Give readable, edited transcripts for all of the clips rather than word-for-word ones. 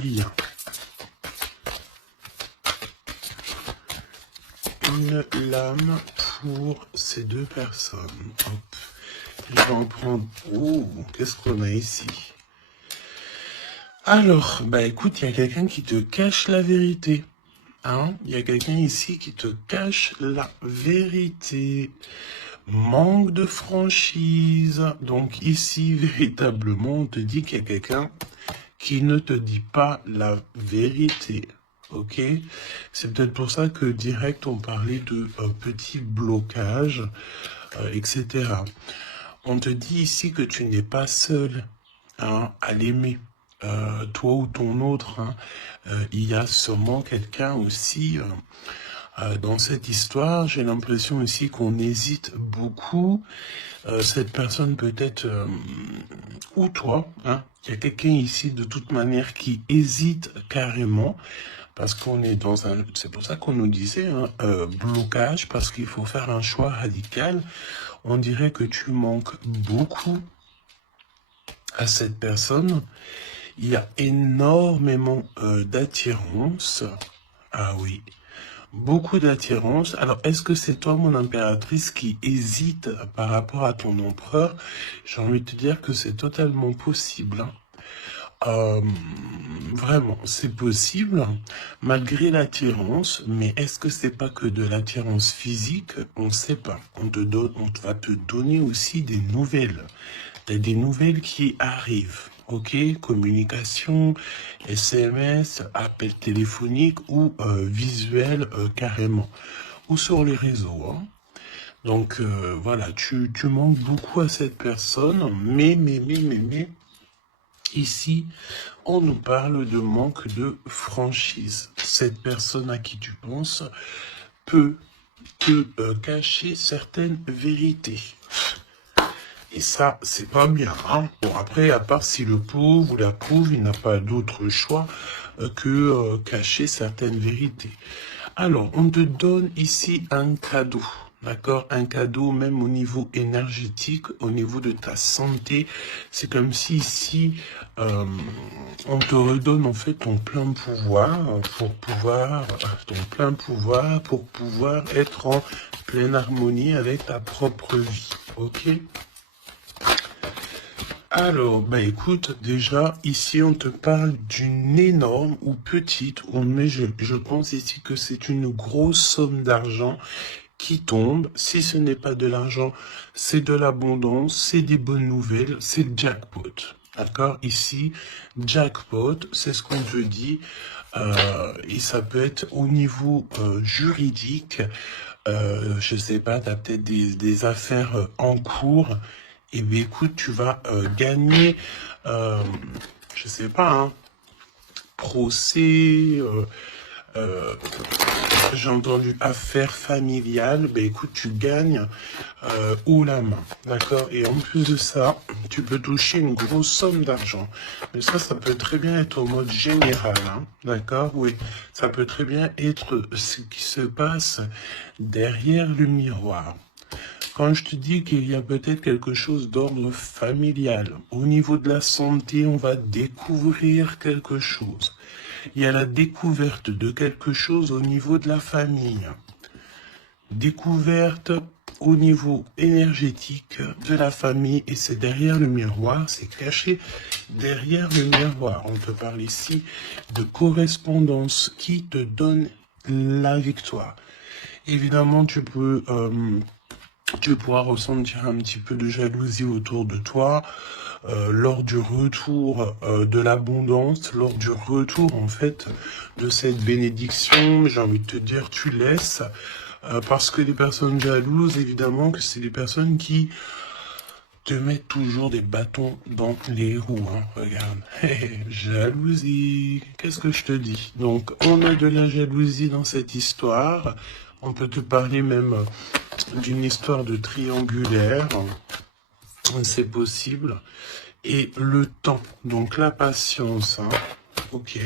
bien. Une lame pour ces deux personnes. Hop. Je vais en prendre... Oh, qu'est-ce qu'on a ici? Alors, bah écoute, il y a quelqu'un qui te cache la vérité. Hein? Il y a quelqu'un ici qui te cache la vérité. Manque de franchise. Donc ici, véritablement, on te dit qu'il y a quelqu'un qui ne te dit pas la vérité. Ok? C'est peut-être pour ça que direct, on parlait de petits blocages, etc. On te dit ici que tu n'es pas seul, hein, à l'aimer. Toi ou ton autre, hein, il y a sûrement quelqu'un aussi dans cette histoire. J'ai l'impression aussi qu'on hésite beaucoup. Cette personne peut-être, ou toi, hein, il y a quelqu'un ici de toute manière qui hésite carrément, parce qu'on est dans un... C'est pour ça qu'on nous disait, hein, blocage, parce qu'il faut faire un choix radical. On dirait que tu manques beaucoup à cette personne. Il y a énormément d'attirance. Ah oui, beaucoup d'attirance. Alors, est-ce que c'est toi, mon impératrice, qui hésite par rapport à ton empereur? J'ai envie de te dire que c'est totalement possible. Hein. Vraiment, c'est possible, malgré l'attirance, mais est-ce que c'est pas que de l'attirance physique? On ne sait pas. On va te donner aussi des nouvelles. T'as des nouvelles qui arrivent, ok? Communication, SMS, appel téléphonique ou visuel carrément. Ou sur les réseaux, hein. Donc voilà, tu manques beaucoup à cette personne, mais, ici, on nous parle de manque de franchise. Cette personne à qui tu penses peut te cacher certaines vérités. Et ça, c'est pas bien. Hein. Bon, après, à part si le pauvre ou la pauvre, il n'a pas d'autre choix que cacher certaines vérités. Alors, on te donne ici un cadeau. D'accord? Un cadeau même au niveau énergétique, au niveau de ta santé. C'est comme si ici, on te redonne en fait ton plein pouvoir pour pouvoir être en pleine harmonie avec ta propre vie. Ok? Alors, bah écoute, déjà, ici, on te parle d'une énorme ou petite, mais je pense ici que c'est une grosse somme d'argent qui tombe. Si ce n'est pas de l'argent, c'est de l'abondance, c'est des bonnes nouvelles, c'est le jackpot. D'accord? Ici, jackpot, c'est ce qu'on te dit. Et ça peut être au niveau juridique. Je sais pas, tu as peut-être des affaires en cours. Et bien écoute, tu vas gagner, je sais pas, hein, procès, j'ai entendu affaires familiales, ben écoute, tu gagnes haut la main, d'accord? Et en plus de ça, tu peux toucher une grosse somme d'argent. Mais ça peut très bien être au mode général, hein, d'accord? Oui, ça peut très bien être ce qui se passe derrière le miroir. Quand je te dis qu'il y a peut-être quelque chose d'ordre familial, au niveau de la santé, on va découvrir quelque chose. Il y a la découverte de quelque chose au niveau de la famille. Découverte au niveau énergétique de la famille, et c'est derrière le miroir, c'est caché derrière le miroir. On te parle ici de correspondance qui te donne la victoire. Évidemment, tu pourras ressentir un petit peu de jalousie autour de toi lors du retour de l'abondance, lors du retour en fait de cette bénédiction. J'ai envie de te dire, tu laisses parce que les personnes jalouses, évidemment, que c'est des personnes qui te mettent toujours des bâtons dans les roues. Hein. Regarde, jalousie, qu'est-ce que je te dis? Donc, on a de la jalousie dans cette histoire. On peut te parler même d'une histoire de triangulaire, c'est possible, et le temps, donc la patience, hein. Ok,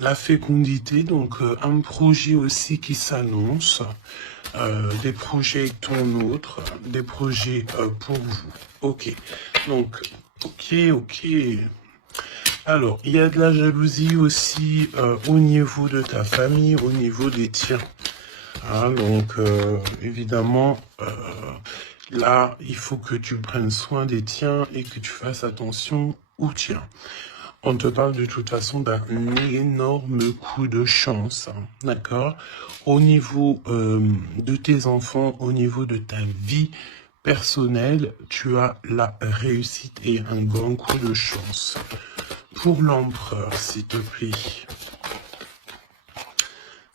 la fécondité, donc un projet aussi qui s'annonce, des projets avec ton autre, des projets pour vous. Ok, donc, ok, Alors, il y a de la jalousie aussi au niveau de ta famille, au niveau des tiens. Hein, donc, évidemment, là, il faut que tu prennes soin des tiens et que tu fasses attention aux tiens. On te parle de toute façon d'un énorme coup de chance, hein, d'accord? Au niveau de tes enfants, au niveau de ta vie personnelle, tu as la réussite et un grand coup de chance. Pour l'empereur, s'il te plaît.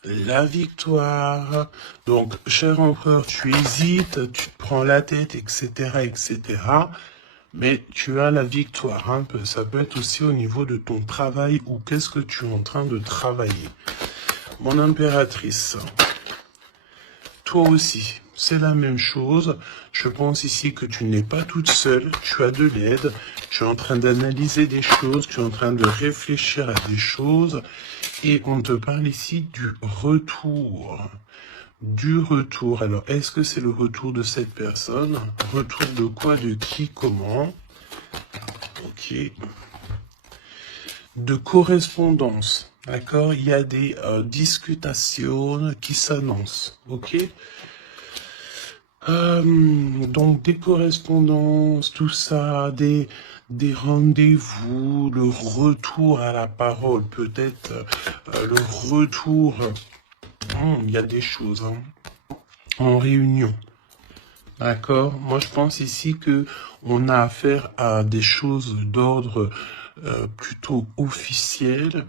La victoire. Donc, cher empereur, tu hésites, tu te prends la tête, etc., etc. Mais tu as la victoire. Hein. Ça peut être aussi au niveau de ton travail ou qu'est-ce que tu es en train de travailler. Mon impératrice, toi aussi, c'est la même chose. Je pense ici que tu n'es pas toute seule, tu as de l'aide, tu es en train d'analyser des choses, tu es en train de réfléchir à des choses. Et on te parle ici du retour. Du retour. Alors, est-ce que c'est le retour de cette personne? Retour de quoi? De qui? Comment? Ok. De correspondance. D'accord? Il y a des discutations qui s'annoncent. Ok? Donc, des correspondances, tout ça, des rendez-vous, le retour à la parole, peut-être le retour. Il y a des choses hein, en réunion. D'accord. Moi, je pense ici que on a affaire à des choses d'ordre plutôt officiel.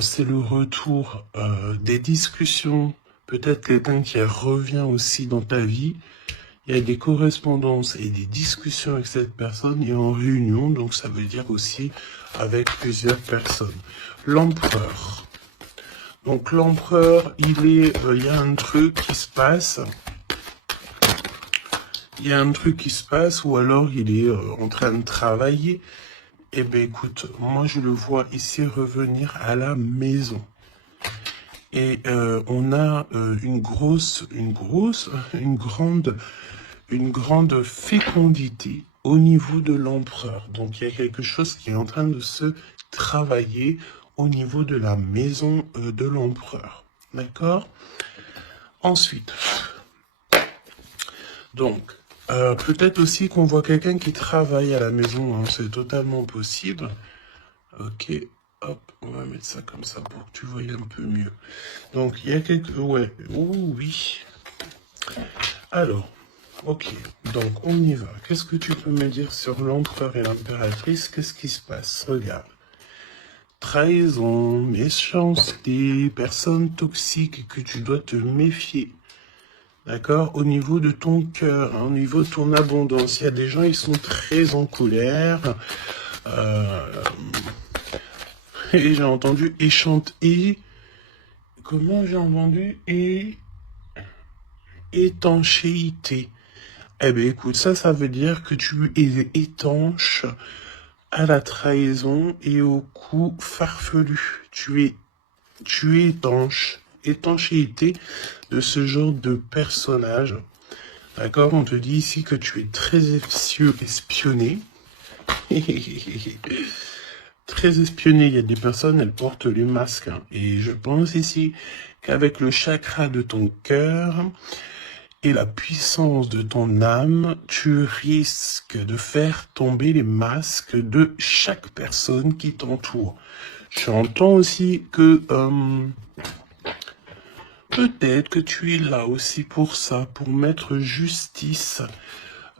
C'est le retour des discussions. Peut-être quelqu'un qui revient aussi dans ta vie. Il y a des correspondances et des discussions avec cette personne et en réunion. Donc, ça veut dire aussi avec plusieurs personnes. L'empereur. Donc, l'empereur, il y a un truc qui se passe. Il y a un truc qui se passe ou alors il est en train de travailler. Eh bien, écoute, moi, je le vois ici revenir à la maison. Et on a une grande fécondité au niveau de l'empereur. Donc, il y a quelque chose qui est en train de se travailler au niveau de la maison de l'empereur. D'accord? Ensuite, donc, peut-être aussi qu'on voit quelqu'un qui travaille à la maison, hein, c'est totalement possible. Ok, hop, on va mettre ça comme ça pour que tu voyes un peu mieux. Donc, il y a quelques... Ouais, oui. Alors, ok, donc on y va. Qu'est-ce que tu peux me dire sur l'empereur et l'impératrice? Qu'est-ce qui se passe? Regarde. Trahison, méchanceté, personne toxique que tu dois te méfier. D'accord? Au niveau de ton cœur, hein, au niveau de ton abondance, il y a des gens, ils sont très en colère. Et j'ai entendu et comment j'ai entendu étanchéité. Eh bien, écoute, ça veut dire que tu es étanche à la trahison et au coup farfelu. Tu es étanche. Étanchéité de ce genre de personnage. D'accord? On te dit ici que tu es très espionné. Très espionné. Il y a des personnes, elles portent les masques. Hein. Et je pense ici qu'avec le chakra de ton cœur et la puissance de ton âme, tu risques de faire tomber les masques de chaque personne qui t'entoure. J'entends aussi que peut-être que tu es là aussi pour ça, pour mettre justice.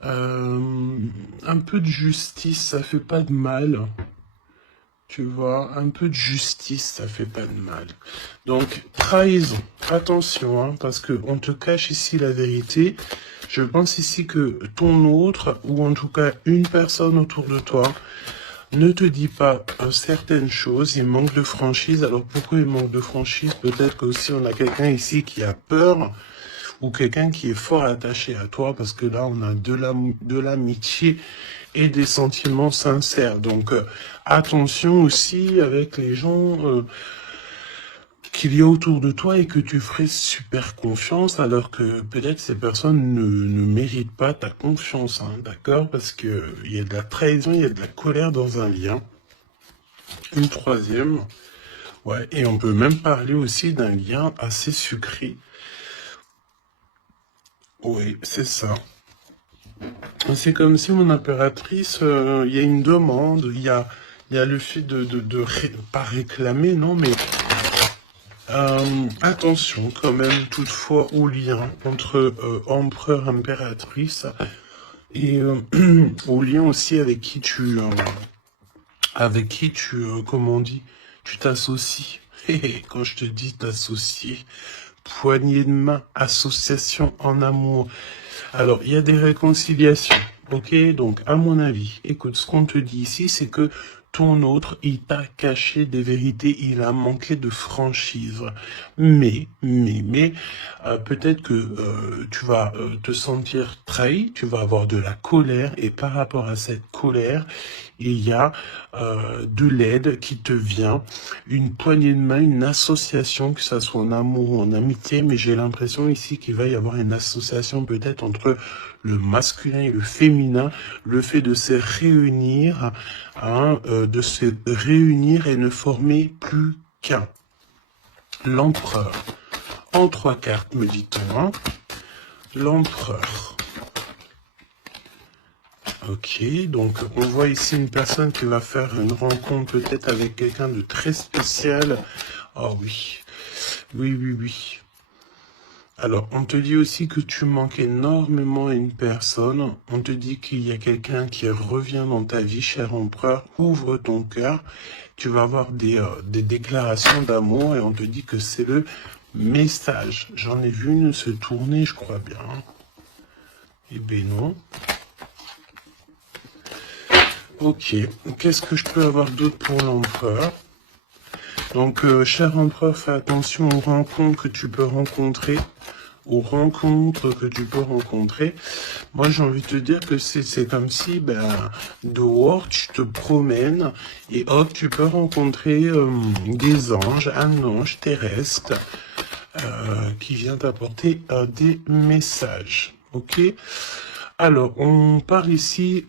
Un peu de justice, ça fait pas de mal. Tu vois, un peu de justice, ça fait pas de mal. Donc, trahison. Attention, hein, parce que on te cache ici la vérité. Je pense ici que ton autre, ou en tout cas une personne autour de toi, ne te dit pas certaines choses. Il manque de franchise. Alors, pourquoi il manque de franchise? Peut-être qu'aussi on a quelqu'un ici qui a peur, ou quelqu'un qui est fort attaché à toi, parce que là, on a de l'amitié et des sentiments sincères. Donc, attention aussi avec les gens qu'il y a autour de toi et que tu ferais super confiance, alors que peut-être ces personnes ne méritent pas ta confiance, hein, d'accord? Parce que il y a de la trahison, il y a de la colère dans un lien. Une troisième. Ouais, et on peut même parler aussi d'un lien assez sucré. Oui, c'est ça. C'est comme si mon impératrice, il y a une demande, il y a le fait pas réclamer, non, mais attention quand même toutefois au lien entre empereur-impératrice et au lien aussi avec qui tu, comment on dit, tu t'associes. Et quand je te dis t'associer, poignée de main, association en amour. Alors, il y a des réconciliations, ok? Donc, à mon avis, écoute, ce qu'on te dit ici, c'est que ton autre, il t'a caché des vérités, il a manqué de franchise. Mais, peut-être que tu vas te sentir trahi, tu vas avoir de la colère, et par rapport à cette colère, il y a de l'aide qui te vient, une poignée de main, une association, que ça soit en amour ou en amitié, mais j'ai l'impression ici qu'il va y avoir une association peut-être entre le masculin et le féminin, le fait de se réunir, de se réunir et ne former plus qu'un. L'empereur. En 3 cartes, me dit-on, hein. L'empereur. Ok, donc on voit ici une personne qui va faire une rencontre peut-être avec quelqu'un de très spécial. Oh oui, oui, oui, oui. Alors, on te dit aussi que tu manques énormément à une personne. On te dit qu'il y a quelqu'un qui revient dans ta vie, cher empereur. Ouvre ton cœur. Tu vas avoir des déclarations d'amour et on te dit que c'est le message. J'en ai vu une se tourner, je crois bien. Eh ben non. Ok, qu'est-ce que je peux avoir d'autre pour l'empereur? Donc, cher empereur, fais attention aux rencontres que tu peux rencontrer. Aux rencontres que tu peux rencontrer. Moi, j'ai envie de te dire que c'est comme si, dehors, tu te promènes et hop, tu peux rencontrer des anges, un ange terrestre qui vient t'apporter des messages. Ok? Alors, on parle ici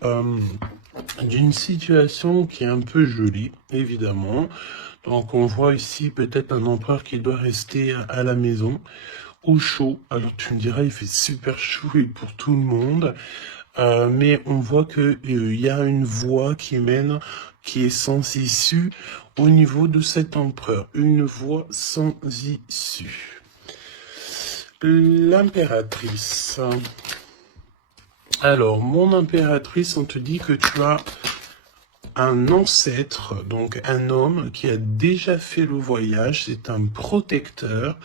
d'une situation qui est un peu jolie, évidemment. Donc, on voit ici peut-être un empereur qui doit rester à la maison, au chaud. Alors, tu me diras, il fait super chaud et pour tout le monde. Mais on voit que il y a une voie qui mène, qui est sans issue au niveau de cet empereur. Une voie sans issue. L'impératrice. Alors, mon impératrice, on te dit que tu as un ancêtre, donc un homme qui a déjà fait le voyage, c'est un protecteur.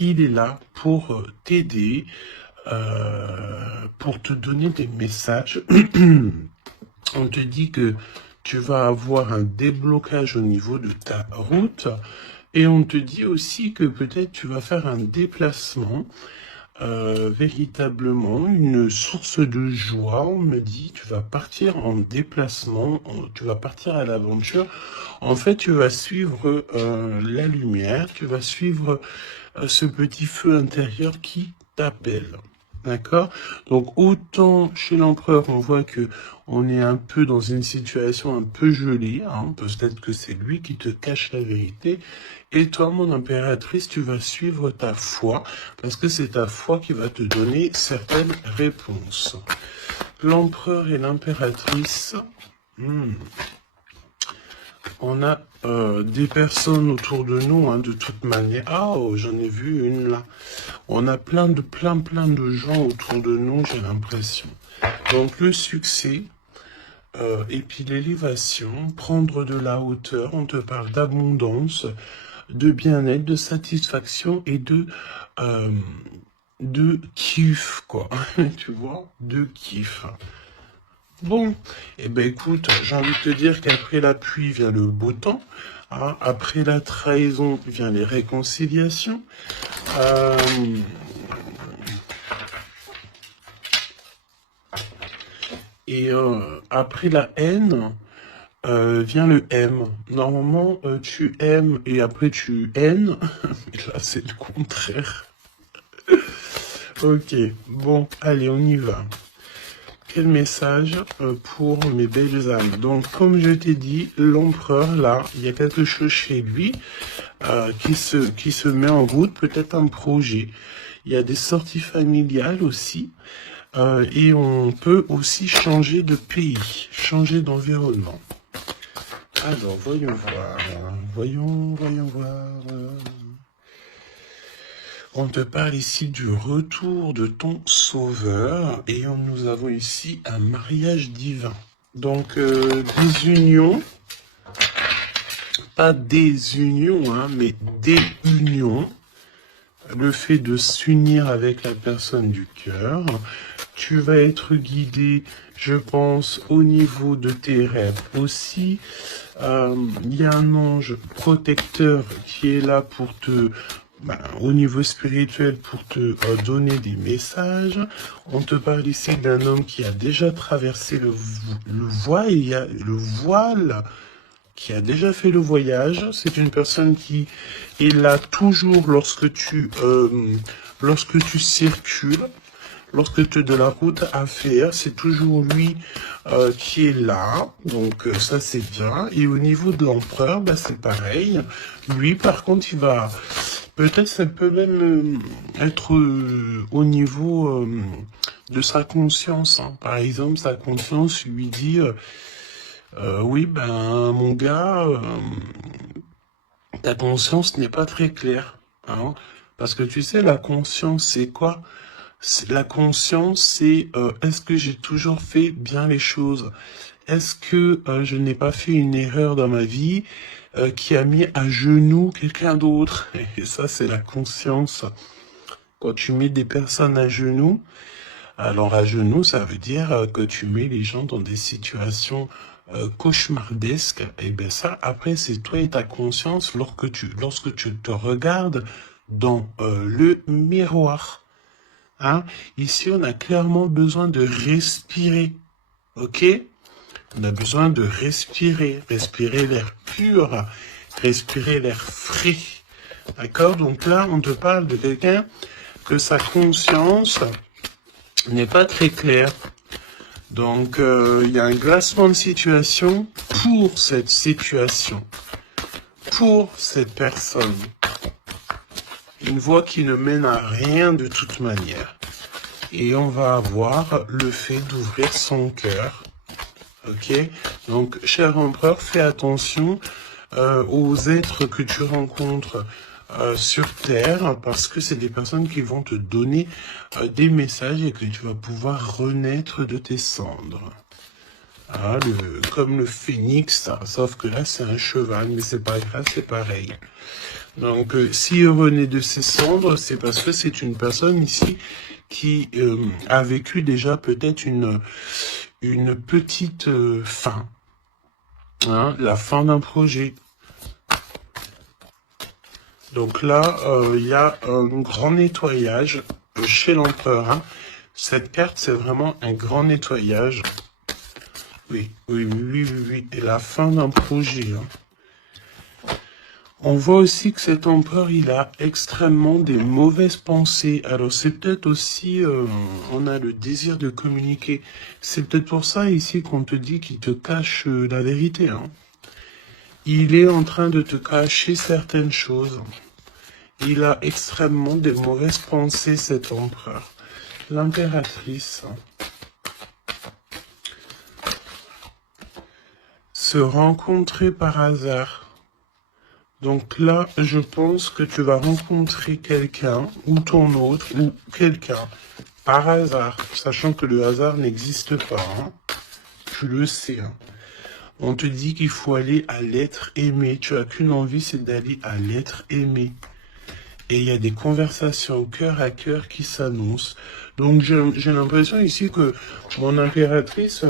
Il est là pour t'aider, pour te donner des messages. On te dit que tu vas avoir un déblocage au niveau de ta route et on te dit aussi que peut-être tu vas faire un déplacement, véritablement une source de joie. On me dit tu vas partir en déplacement, tu vas partir à l'aventure. En fait, tu vas suivre la lumière, tu vas suivre ce petit feu intérieur qui t'appelle. D'accord? Donc autant chez l'empereur, on voit que on est un peu dans une situation un peu gelée, hein. Peut-être que c'est lui qui te cache la vérité. Et toi, mon impératrice, tu vas suivre ta foi, parce que c'est ta foi qui va te donner certaines réponses. L'empereur et l'impératrice. On a des personnes autour de nous, hein, de toute manière. Ah, oh, j'en ai vu une là. On a plein de gens autour de nous, j'ai l'impression. Donc le succès, et puis l'élévation, prendre de la hauteur, on te parle d'abondance, de bien-être, de satisfaction et de kiff, quoi. Tu vois, de kiff. Bon, eh ben écoute, j'ai envie de te dire qu'après la pluie vient le beau temps, hein. Après la trahison vient les réconciliations. Euh, et après la haine vient le M. Normalement, tu aimes et après tu haines. Mais là, c'est le contraire. Ok, bon, allez, on y va. quel message pour mes belles âmes? Donc, comme je t'ai dit, l'empereur, là, il y a quelque chose chez lui qui se met en route, peut-être un projet. Il y a des sorties familiales aussi. Et on peut aussi changer de pays, changer d'environnement. Alors, voyons voir. Voyons voir. On te parle ici du retour de ton sauveur et nous avons ici un mariage divin. Donc, des unions, pas des unions, hein, mais des unions. Le fait de s'unir avec la personne du cœur. Tu vas être guidé, je pense, au niveau de tes rêves aussi. Il y a un ange protecteur qui est là pour te, au niveau spirituel, pour te donner des messages. On te parle ici d'un homme qui a déjà traversé le voile, il y a le voile, qui a déjà fait le voyage. C'est une personne qui est là toujours lorsque tu circules. Lorsque tu as de la route à faire, c'est toujours lui qui est là. Donc ça c'est bien. Et au niveau de l'empereur, c'est pareil. Lui par contre, il va... Peut-être ça peut même être au niveau de sa conscience. Hein. Par exemple, sa conscience lui dit... oui, mon gars, ta conscience n'est pas très claire. Hein, parce que tu sais, la conscience, c'est quoi? La conscience, c'est est-ce que j'ai toujours fait bien les choses? Est-ce que je n'ai pas fait une erreur dans ma vie qui a mis à genoux quelqu'un d'autre? Et ça, c'est la conscience. Quand tu mets des personnes à genoux, alors à genoux, ça veut dire que tu mets les gens dans des situations cauchemardesques. Et bien ça, après, c'est toi et ta conscience lorsque tu te regardes dans le miroir. Hein? Ici, on a clairement besoin de respirer. Ok? On a besoin de respirer l'air pur, respirer l'air frais. D'accord? Donc là, on te parle de quelqu'un que sa conscience n'est pas très claire. Donc, il y a un glacement de situation pour cette situation, pour cette personne. Une voie qui ne mène à rien de toute manière. Et on va avoir le fait d'ouvrir son cœur. Ok? Donc, cher empereur, fais attention aux êtres que tu rencontres sur Terre, parce que c'est des personnes qui vont te donner des messages et que tu vas pouvoir renaître de tes cendres. Ah, comme le phénix, sauf que là c'est un cheval, mais c'est pas grave, c'est pareil. Donc s'il renaît de ses cendres, c'est parce que c'est une personne ici qui a vécu déjà peut-être une petite fin, hein, la fin d'un projet. Donc là, il y a un grand nettoyage chez l'empereur. Hein. Cette carte, c'est vraiment un grand nettoyage. Oui. Et la fin d'un projet. Hein. On voit aussi que cet empereur, il a extrêmement des mauvaises pensées. Alors c'est peut-être aussi, on a le désir de communiquer. C'est peut-être pour ça ici qu'on te dit qu'il te cache la vérité. Hein. Il est en train de te cacher certaines choses. Il a extrêmement de mauvaises pensées, cet empereur. L'impératrice. Se rencontrer par hasard. Donc là, je pense que tu vas rencontrer quelqu'un, ou ton autre, ou quelqu'un, par hasard, sachant que le hasard n'existe pas. Hein. Tu le sais. Hein. On te dit qu'il faut aller à l'être aimé. Tu n'as qu'une envie, c'est d'aller à l'être aimé. Et il y a des conversations cœur à cœur qui s'annoncent. Donc j'ai l'impression ici que mon impératrice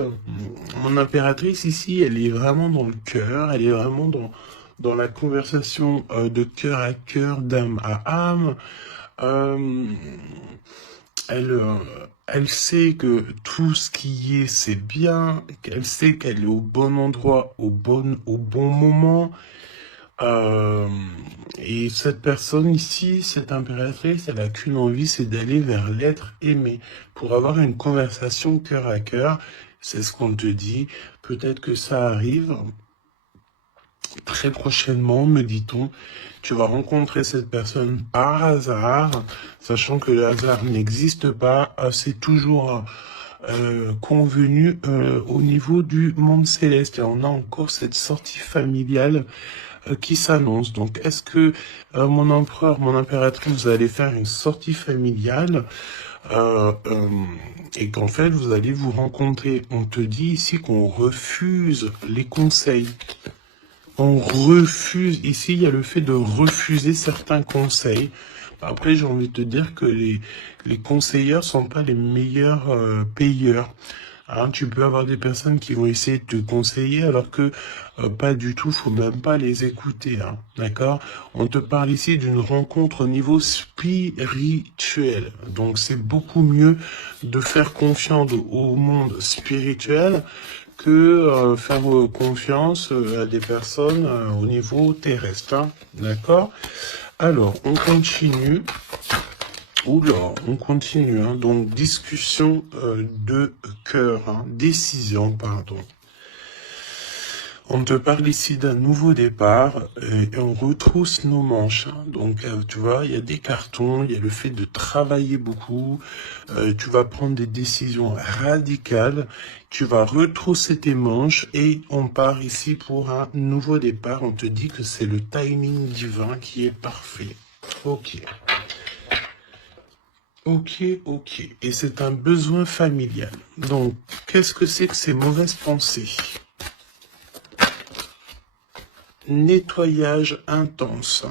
ici, elle est vraiment dans le cœur, elle est vraiment dans la conversation de cœur à cœur, d'âme à âme. Elle sait que tout ce qui est, c'est bien, elle sait qu'elle est au bon endroit, au bon moment. Et cette personne ici, cette impératrice, elle a qu'une envie, c'est d'aller vers l'être aimé. Pour avoir une conversation cœur à cœur, c'est ce qu'on te dit. Peut-être que ça arrive très prochainement, me dit-on. Tu vas rencontrer cette personne par hasard, sachant que le hasard n'existe pas. C'est toujours convenu au niveau du monde céleste. Et on a encore cette sortie familiale qui s'annonce. Donc, est-ce que mon empereur, mon impératrice, vous allez faire une sortie familiale et qu'en fait, vous allez vous rencontrer. On te dit ici qu'on refuse les conseils. On refuse. Ici, il y a le fait de refuser certains conseils. Après, j'ai envie de te dire que les conseilleurs sont pas les meilleurs payeurs. Hein, tu peux avoir des personnes qui vont essayer de te conseiller alors que pas du tout, faut même pas les écouter. Hein, d'accord? On te parle ici d'une rencontre au niveau spirituel. Donc c'est beaucoup mieux de faire confiance au monde spirituel que faire confiance à des personnes au niveau terrestre. Hein, d'accord? Alors, on continue. Oula, on continue, hein. Donc discussion de cœur, hein. Décision, pardon. On te parle ici d'un nouveau départ et on retrousse nos manches. Hein. Donc tu vois, il y a des cartons, il y a le fait de travailler beaucoup, tu vas prendre des décisions radicales, tu vas retrousser tes manches et on part ici pour un nouveau départ. On te dit que c'est le timing divin qui est parfait. Ok. Ok, ok. Et c'est un besoin familial. Donc, qu'est-ce que c'est que ces mauvaises pensées? Nettoyage intense.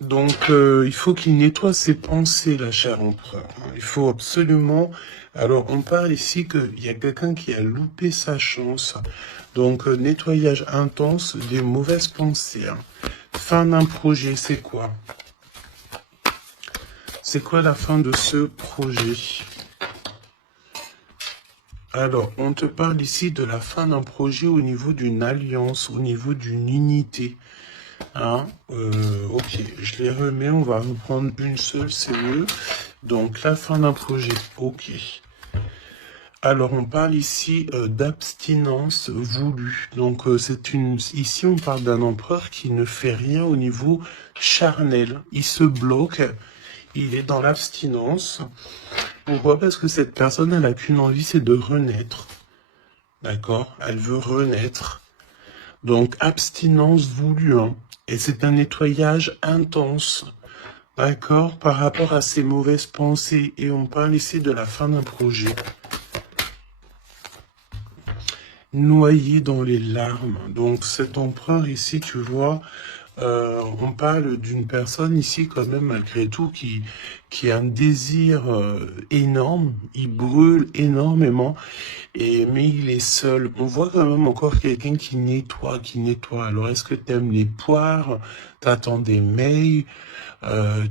Donc, il faut qu'il nettoie ses pensées, la chère empereur. Il faut absolument... Alors, on parle ici qu'il y a quelqu'un qui a loupé sa chance. Donc, nettoyage intense des mauvaises pensées. Fin d'un projet, c'est quoi? C'est quoi la fin de ce projet? Alors, on te parle ici de la fin d'un projet au niveau d'une alliance, au niveau d'une unité. Hein, ok, je les remets, on va reprendre une seule, c'est mieux. Donc, la fin d'un projet, ok. Alors, on parle ici d'abstinence voulue. Donc, ici, on parle d'un empereur qui ne fait rien au niveau charnel. Il se bloque, il est dans l'abstinence. Pourquoi? Parce que cette personne, elle n'a qu'une envie, c'est de renaître. D'accord? Elle veut renaître. Donc, abstinence voulue. Hein. Et c'est un nettoyage intense. D'accord? Par rapport à ses mauvaises pensées. Et on parle ici de la fin d'un projet. Noyé dans les larmes. Donc, cet empereur ici, tu vois... on parle d'une personne ici quand même malgré tout qui a un désir énorme, il brûle énormément, mais il est seul. On voit quand même encore quelqu'un qui nettoie, Alors est-ce que tu aimes les poires? T'attends des mails?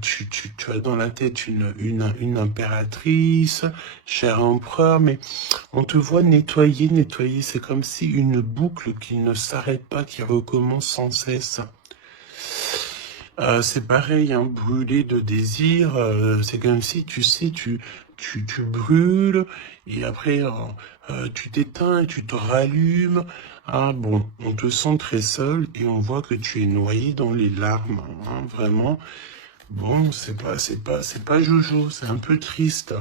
Tu as dans la tête une impératrice, cher empereur, mais on te voit nettoyer, c'est comme si une boucle qui ne s'arrête pas, qui recommence sans cesse. C'est pareil, hein, brûler de désir, c'est comme si, tu sais, tu brûles, et après, tu t'éteins et tu te rallumes. Ah bon, on te sent très seul, et on voit que tu es noyé dans les larmes, hein, vraiment. Bon, c'est pas Jojo, c'est un peu triste.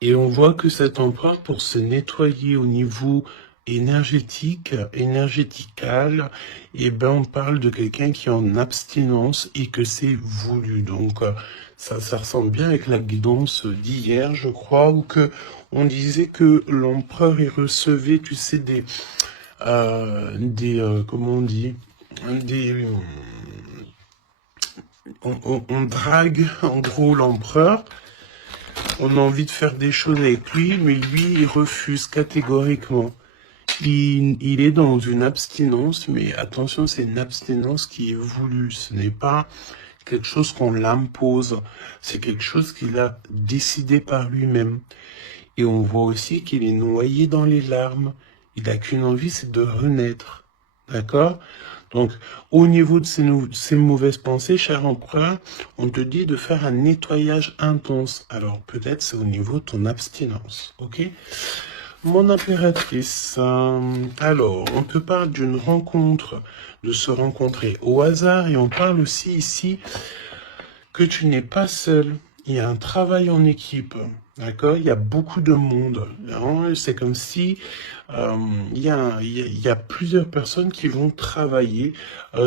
Et on voit que cet empereur, pour se nettoyer au niveau énergétical, et ben on parle de quelqu'un qui est en abstinence et que c'est voulu. Donc ça ressemble bien avec la guidance d'hier, je crois, où que on disait que l'empereur il recevait, tu sais, comment on dit, des on drague en gros l'empereur. On a envie de faire des choses avec lui, mais lui, il refuse catégoriquement. Il est dans une abstinence, mais attention, c'est une abstinence qui est voulue. Ce n'est pas quelque chose qu'on l'impose. C'est quelque chose qu'il a décidé par lui-même. Et on voit aussi qu'il est noyé dans les larmes. Il n'a qu'une envie, c'est de renaître. D'accord? Donc, au niveau de ces mauvaises pensées, cher empereur, on te dit de faire un nettoyage intense. Alors, peut-être c'est au niveau de ton abstinence. Ok? Mon impératrice, alors, on te parle d'une rencontre, de se rencontrer au hasard, et on parle aussi ici que tu n'es pas seul. Il y a un travail en équipe, d'accord? Il y a beaucoup de monde. Hein. C'est comme si il y a plusieurs personnes qui vont travailler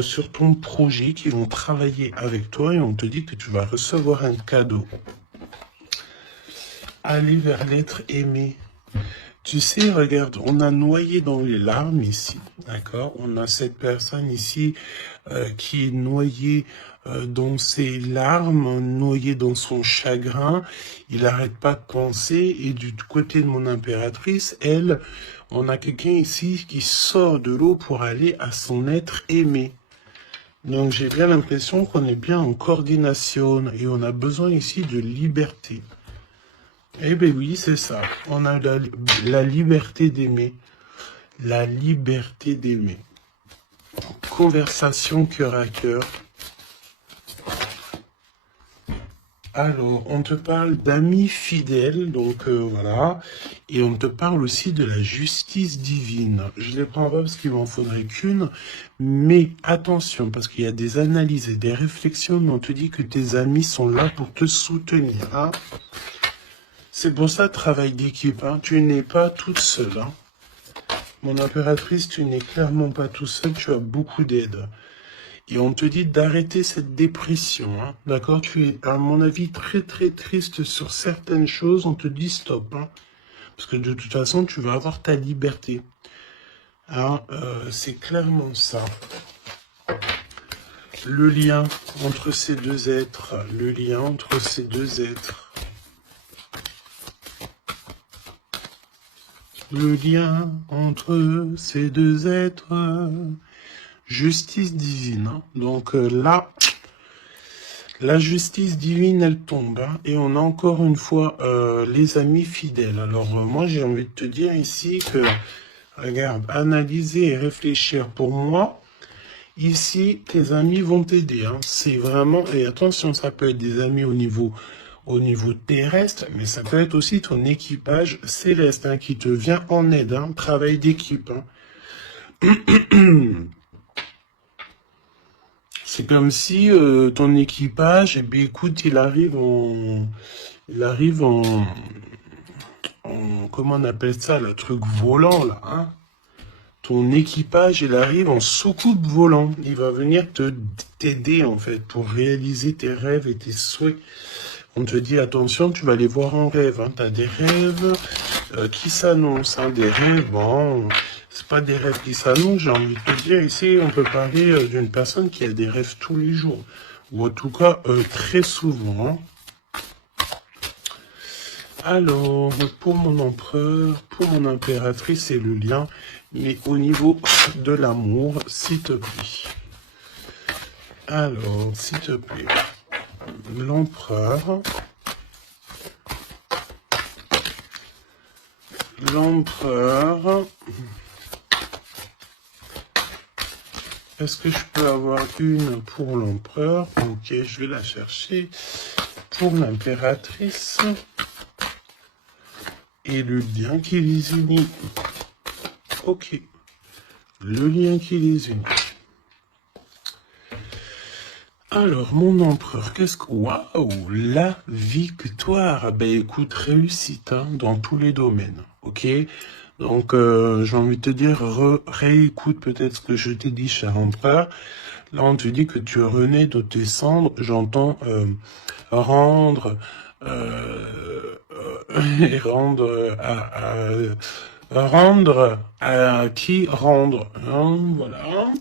sur ton projet, qui vont travailler avec toi, et on te dit que tu vas recevoir un cadeau. Aller vers l'être aimé. Tu sais, regarde, on a noyé dans les larmes ici, d'accord? On a cette personne ici qui est noyée dans ses larmes, noyée dans son chagrin. Il n'arrête pas de penser. Et du côté de mon impératrice, elle, on a quelqu'un ici qui sort de l'eau pour aller à son être aimé. Donc j'ai bien l'impression qu'on est bien en coordination et on a besoin ici de liberté. Eh bien oui, c'est ça. On a la liberté d'aimer. La liberté d'aimer. Conversation cœur à cœur. Alors, on te parle d'amis fidèles, donc voilà. Et on te parle aussi de la justice divine. Je ne les prends pas parce qu'il m'en faudrait qu'une. Mais attention, parce qu'il y a des analyses et des réflexions, mais on te dit que tes amis sont là pour te soutenir. Hein. C'est pour ça, travail d'équipe. Hein. Tu n'es pas toute seule. Hein. Mon impératrice, tu n'es clairement pas tout seul, tu as beaucoup d'aide. Et on te dit d'arrêter cette dépression, hein. D'accord? Tu es, à mon avis, très très triste sur certaines choses, on te dit stop, hein. Parce que de toute façon, tu vas avoir ta liberté. Hein, c'est clairement ça. Le lien entre ces deux êtres, le lien entre ces deux êtres. Le lien entre ces deux êtres. Justice divine. Hein. Donc là, la justice divine, elle tombe. Hein. Et on a encore une fois les amis fidèles. Alors moi, j'ai envie de te dire ici que, regarde, analyser et réfléchir pour moi. Ici, tes amis vont t'aider. Hein. C'est vraiment... Et attention, ça peut être des amis au niveau terrestre, mais ça peut être aussi ton équipage céleste hein, qui te vient en aide. Hein. Travail d'équipe. Hein. C'est comme si ton équipage, eh bien, écoute, il arrive comment on appelle ça, le truc volant, là, hein. Ton équipage, il arrive en soucoupe volant. Il va venir t'aider, en fait, pour réaliser tes rêves et tes souhaits. On te dit, attention, tu vas les voir en rêve. Hein. Tu as des rêves qui s'annoncent. Hein. Des rêves, bon, c'est pas des rêves qui s'annoncent. J'ai envie de te dire, ici, on peut parler d'une personne qui a des rêves tous les jours. Ou en tout cas, très souvent. Hein. Alors, pour mon empereur, pour mon impératrice, c'est le lien. Mais au niveau de l'amour, s'il te plaît. Alors, s'il te plaît. L'empereur. L'empereur. Est-ce que je peux avoir une pour l'empereur? Ok, je vais la chercher. Pour l'impératrice. Et le lien qui les unit. Ok. Le lien qui les unit. Alors, mon empereur, qu'est-ce que... Waouh, la victoire. Ben écoute, réussite hein, dans tous les domaines, ok? Donc, j'ai envie de te dire, réécoute peut-être ce que je t'ai dit, cher empereur. Là, on te dit que tu renais de tes cendres, j'entends rendre... et rendre à qui rendre, hein, voilà.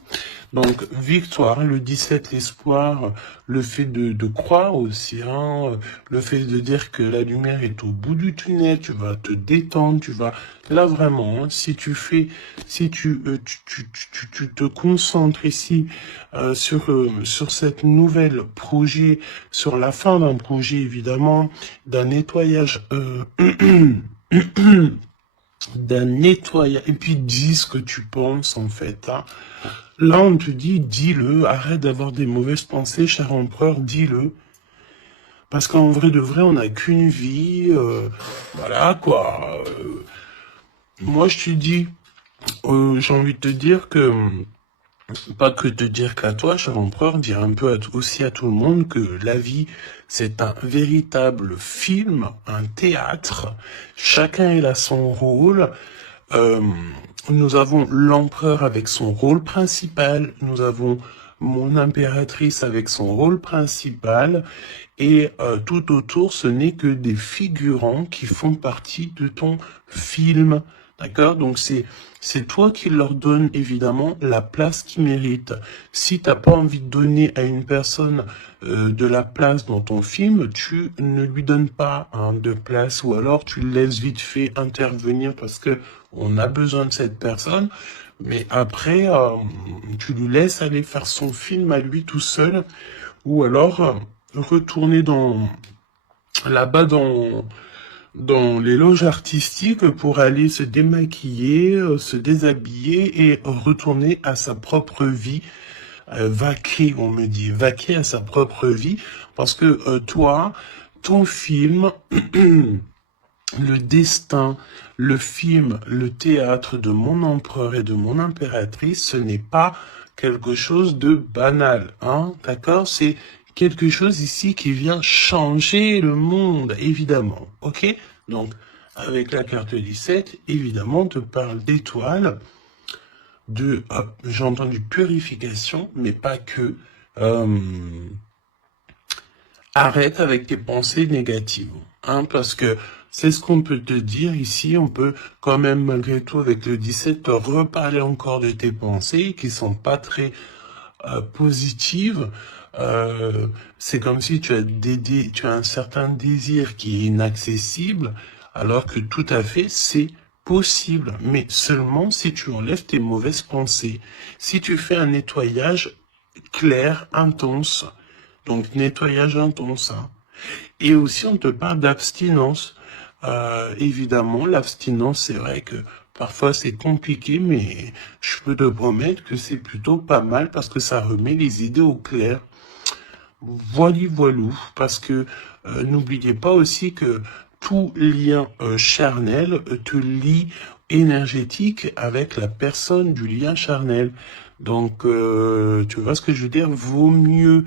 Donc, victoire, le 17, l'espoir, le fait de croire aussi, hein, le fait de dire que la lumière est au bout du tunnel, tu vas te détendre, tu vas, là vraiment, hein, si tu te concentres ici sur cette nouvelle projet, sur la fin d'un projet évidemment, d'un nettoyage d'un nettoyage. Et puis dis ce que tu penses en fait. Hein. Là, on te dit, dis-le, arrête d'avoir des mauvaises pensées, cher empereur, dis-le. Parce qu'en vrai de vrai, on n'a qu'une vie, voilà quoi. Moi, je te dis, j'ai envie de te dire que, pas que te dire qu'à toi, cher empereur, dire un peu aussi à tout le monde que la vie, c'est un véritable film, un théâtre. Chacun il a son rôle. Euh, nous avons l'empereur avec son rôle principal, nous avons mon impératrice avec son rôle principal, et tout autour, ce n'est que des figurants qui font partie de ton film. D'accord? Donc c'est toi qui leur donne évidemment la place qu'ils méritent. Si t'as pas envie de donner à une personne de la place dans ton film, tu ne lui donnes pas hein, de place ou alors tu le laisses vite fait intervenir parce que on a besoin de cette personne. Mais après, tu lui laisses aller faire son film à lui tout seul ou alors retourner là-bas dans les loges artistiques pour aller se démaquiller, se déshabiller et retourner à sa propre vie, vaquer, on me dit, vaquer à sa propre vie, parce que toi, ton film, le destin, le film, le théâtre de mon empereur et de mon impératrice, ce n'est pas quelque chose de banal, hein, d'accord? C'est quelque chose ici qui vient changer le monde, évidemment, ok? Donc, avec la carte 17, évidemment, on te parle d'étoiles, j'ai entendu purification, mais pas que, euh, arrête avec tes pensées négatives, hein, parce que c'est ce qu'on peut te dire ici, on peut quand même malgré tout avec le 17 te reparler encore de tes pensées qui sont pas très positives. C'est comme si tu as un certain désir qui est inaccessible, alors que tout à fait c'est possible, mais seulement si tu enlèves tes mauvaises pensées, si tu fais un nettoyage clair, intense, donc nettoyage intense. Hein. Et aussi, on te parle d'abstinence. Évidemment, l'abstinence, c'est vrai que parfois c'est compliqué, mais je peux te promettre que c'est plutôt pas mal parce que ça remet les idées au clair. Voilou, parce que n'oubliez pas aussi que tout lien charnel te lie énergétique avec la personne du lien charnel. Donc, tu vois ce que je veux dire? Vaut mieux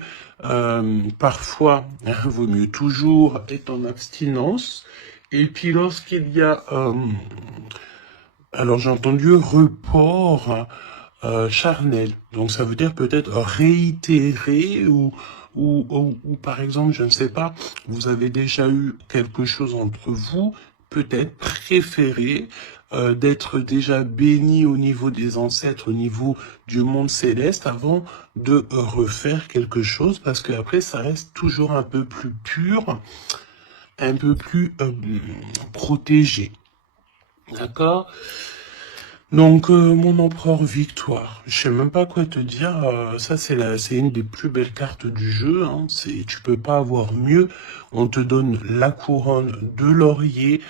parfois, hein, vaut mieux toujours être en abstinence. Et puis lorsqu'il y a, alors j'ai entendu report charnel. Donc ça veut dire peut-être réitérer ou par exemple, je ne sais pas, vous avez déjà eu quelque chose entre vous, peut-être préféré d'être déjà béni au niveau des ancêtres, au niveau du monde céleste, avant de refaire quelque chose, parce que après ça reste toujours un peu plus pur, un peu plus protégé. D'accord? Donc, mon empereur Victoire, je sais même pas quoi te dire, ça c'est une des plus belles cartes du jeu, hein. Tu peux pas avoir mieux, on te donne la couronne de laurier,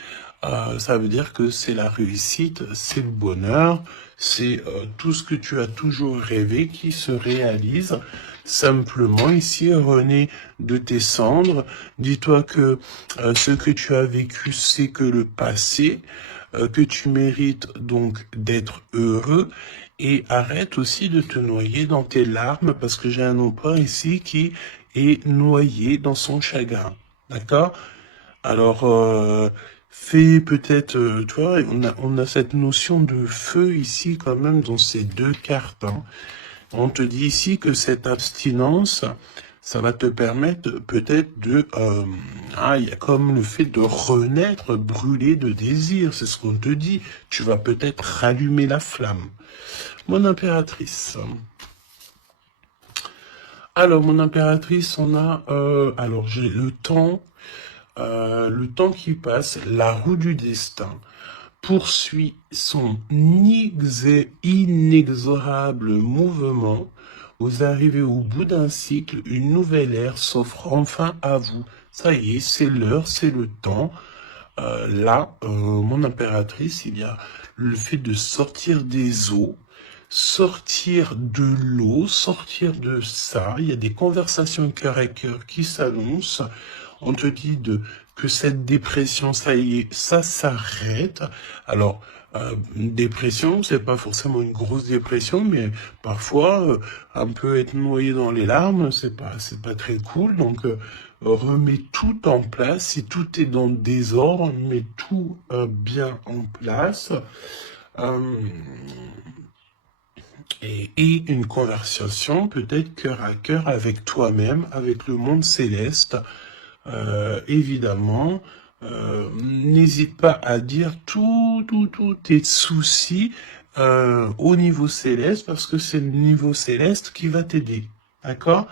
ça veut dire que c'est la réussite, c'est le bonheur, c'est tout ce que tu as toujours rêvé qui se réalise. Simplement, ici, René, de tes cendres, dis-toi que ce que tu as vécu, c'est que le passé, que tu mérites donc d'être heureux et arrête aussi de te noyer dans tes larmes parce que j'ai un empereur ici qui est noyé dans son chagrin. D'accord? Alors, fais peut-être, tu vois, on a cette notion de feu ici quand même dans ces deux cartes. Hein. On te dit ici que cette abstinence, ça va te permettre peut-être il y a comme le fait de renaître brûlé de désir, c'est ce qu'on te dit. Tu vas peut-être rallumer la flamme. Mon impératrice. Alors, mon impératrice, on a, alors j'ai le temps qui passe, la roue du destin poursuit son inexorable mouvement. Vous arrivez au bout d'un cycle, une nouvelle ère s'offre enfin à vous. Ça y est, c'est l'heure, c'est le temps. mon impératrice, il y a le fait de sortir des eaux, sortir de l'eau, sortir de ça. Il y a des conversations cœur à cœur qui s'annoncent. On te dit que cette dépression, ça y est, ça s'arrête. Alors, une dépression, c'est pas forcément une grosse dépression, mais parfois, un peu être noyé dans les larmes, c'est pas très cool. Donc, remets tout en place. Si tout est dans le désordre, mets tout bien en place. Euh, et une conversation peut-être cœur à cœur avec toi-même, avec le monde céleste. Évidemment, n'hésite pas à dire tous tes soucis au niveau céleste, parce que c'est le niveau céleste qui va t'aider. D'accord?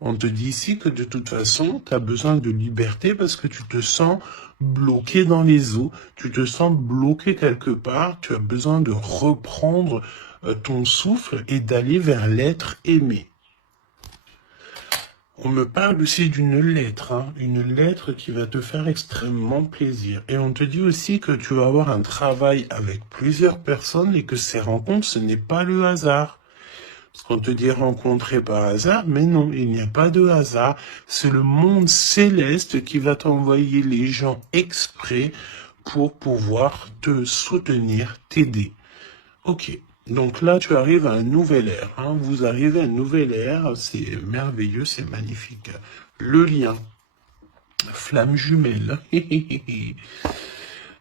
On te dit ici que de toute façon, tu as besoin de liberté parce que tu te sens bloqué dans les eaux, tu te sens bloqué quelque part, tu as besoin de reprendre ton souffle et d'aller vers l'être aimé. On me parle aussi d'une lettre, hein, une lettre qui va te faire extrêmement plaisir. Et on te dit aussi que tu vas avoir un travail avec plusieurs personnes et que ces rencontres, ce n'est pas le hasard. Parce qu'on te dit rencontrer par hasard, mais non, il n'y a pas de hasard. C'est le monde céleste qui va t'envoyer les gens exprès pour pouvoir te soutenir, t'aider. Ok. Donc là, tu arrives à un nouvel ère. Hein. Vous arrivez à un nouvel ère. C'est merveilleux, c'est magnifique. Le lien. Flamme jumelle.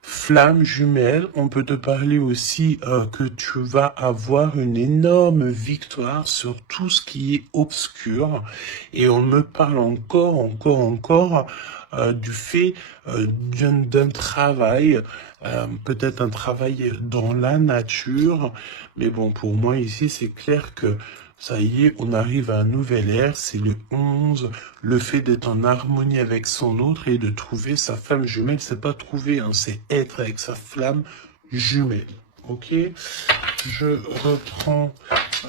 Flamme jumelle, on peut te parler aussi que tu vas avoir une énorme victoire sur tout ce qui est obscur. Et on me parle encore du fait d'un travail, peut-être un travail dans la nature. Mais bon, pour moi ici, c'est clair que ça y est, on arrive à un nouvel ère, c'est le 11, le fait d'être en harmonie avec son autre et de trouver sa flamme jumelle, c'est pas trouver, hein, c'est être avec sa flamme jumelle. Ok? Je reprends,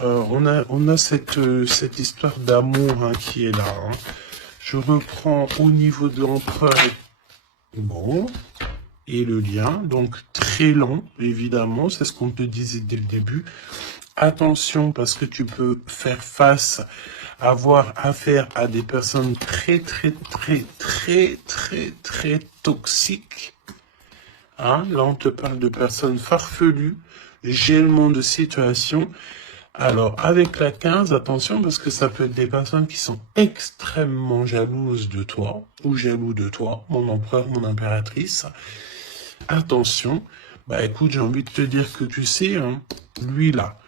on a cette histoire d'amour hein, qui est là. Hein. Je reprends au niveau de l'empereur. Bon. Et le lien, donc très long, évidemment, c'est ce qu'on te disait dès le début. Attention, parce que tu peux faire face, avoir affaire à des personnes très toxiques. Hein? Là, on te parle de personnes farfelues, gèlement de situation. Alors, avec la 15, attention, parce que ça peut être des personnes qui sont extrêmement jalouses de toi, ou jaloux de toi, mon empereur, mon impératrice. Attention, bah écoute, j'ai envie de te dire que tu sais, hein, lui là,